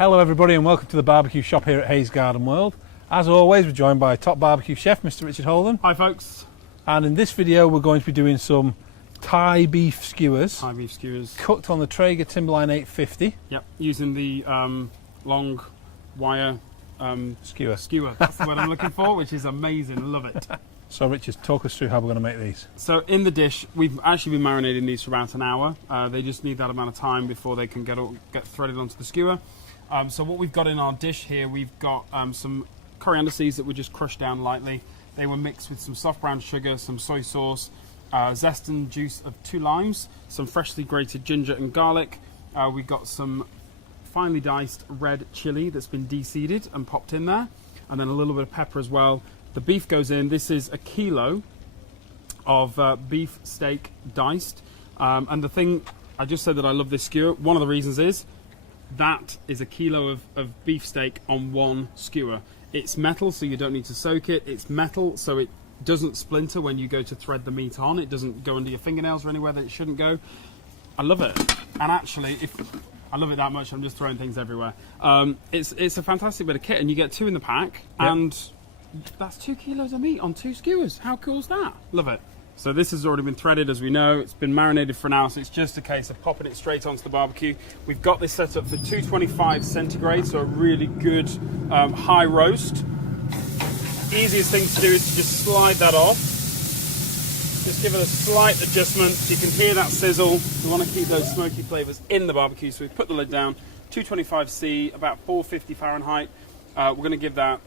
Hello everybody and welcome to the barbecue shop here at Hayes Garden World. As always, we're joined by top barbecue chef Mr. Richard Holden. Hi folks. And in this video we're going to be doing some Thai beef skewers. Thai beef skewers. Cooked on the Traeger Timberline 850. Yep, using the long wire Skewer. That's the word I'm looking for, which is amazing. Love it. So Richard, talk us through how we're going to make these. So in the dish, we've actually been marinating these for about an hour. They just need that amount of time before they can get threaded onto the skewer. So what we've got in our dish here, we've got some coriander seeds that were just crushed down lightly. They were mixed with some soft brown sugar, some soy sauce, zest and juice of 2 limes, some freshly grated ginger and garlic. We've got some finely diced red chilli that's been de-seeded and popped in there, and then a little bit of pepper as well. The beef goes in. This is a kilo of beef steak diced. And the thing, I just said that I love this skewer. One of the reasons is that is a kilo of beef steak on one skewer. It's metal, so you don't need to soak it. It's metal, so it doesn't splinter when you go to thread the meat on. It doesn't go under your fingernails or anywhere that it shouldn't go. I love it. And actually, if I love it that much, I'm just throwing things everywhere. It's a fantastic bit of kit, and you get 2 in the pack, and that's 2 kilos of meat on 2 skewers. How cool is that? Love it. So this has already been threaded, as we know. It's been marinated for an hour, so it's just a case of popping it straight onto the barbecue. We've got this set up for 225 centigrade, so a really good high roast. Easiest thing to do is to just slide that off. Just give it a slight adjustment so you can hear that sizzle. We want to keep those smoky flavours in the barbecue, so we put the lid down. 225°C, about 450 Fahrenheit. We're going to give that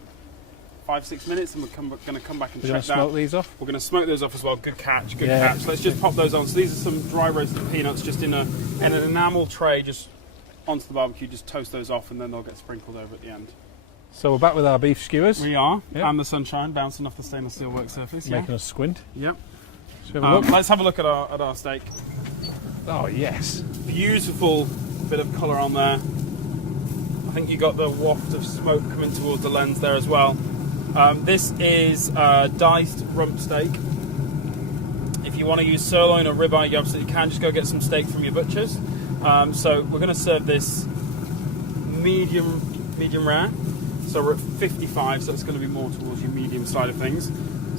5-6 minutes, and we're going to come back and check that. We're going to smoke these off? We're going to smoke those off as well. Good catch, good catch. Let's just pop those on. So these are some dry roasted peanuts just in an enamel tray, just onto the barbecue. Just toast those off, and then they'll get sprinkled over at the end. So we're back with our beef skewers. We are, and the sunshine bouncing off the stainless steel work surface. Making us squint. Yep. Shall we have a look? Let's have a look at our steak. Oh yes. Beautiful Bit of colour on there. I think you got the waft of smoke coming towards the lens there as well. This is diced rump steak. If you want to use sirloin or ribeye, you absolutely can. Just go get some steak from your butchers. So we're going to serve this medium rare. So we're at 55, so it's going to be more towards your medium side of things.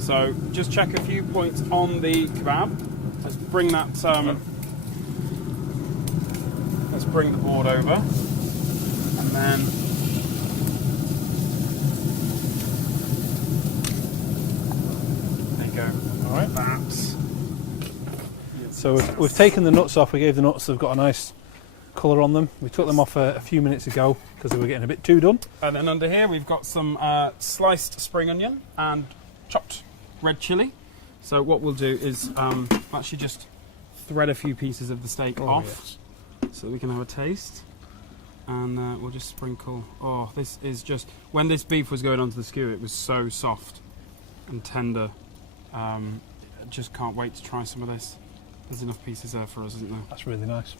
So just check a few points on the kebab. Let's bring that. Let's bring the board over, and then. All right. So we've taken the nuts off. We gave the nuts, they've got a nice colour on them. We took them off a few minutes ago because they were getting a bit too done. And then under here we've got some sliced spring onion and chopped red chilli. So what we'll do is actually just thread a few pieces of the steak off, so that we can have a taste. And we'll just sprinkle. Oh, this is just, when this beef was going onto the skewer, it was so soft and tender. I just can't wait to try some of this. There's enough pieces there for us, isn't there? That's really nice.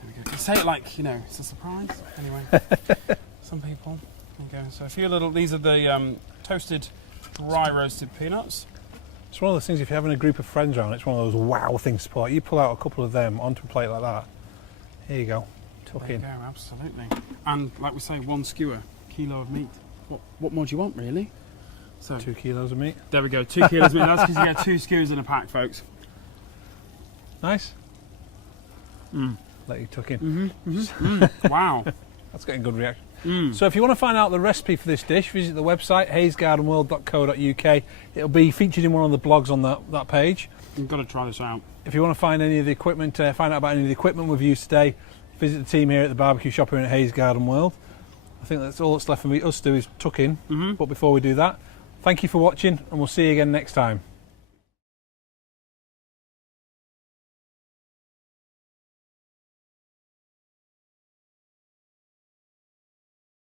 There we go. You say it like, you know, it's a surprise. Anyway, some people. There you go. So a few little, these are the toasted, dry roasted peanuts. It's one of those things, if you're having a group of friends around, it's one of those wow things to pull out. You pull out a couple of them onto a plate like that. Here you go. Tuck in. There you go, absolutely. And like we say, 1 skewer, kilo of meat. What more do you want, really? So 2 kilos of meat. There we go, 2 kilos of meat. That's because you get 2 skewers in a pack, folks. Nice. Let you tuck in. Wow. That's getting good reaction. So if you want to find out the recipe for this dish, visit the website hayesgardenworld.co.uk. It'll be featured in one of the blogs on that page. You've got to try this out. If you want to find any of the equipment, find out about any of the equipment we've used today, visit the team here at the barbecue shop here at Hayes Garden World. I think that's all that's left for us to do is tuck in. But before we do that, thank you for watching, and we'll see you again next time.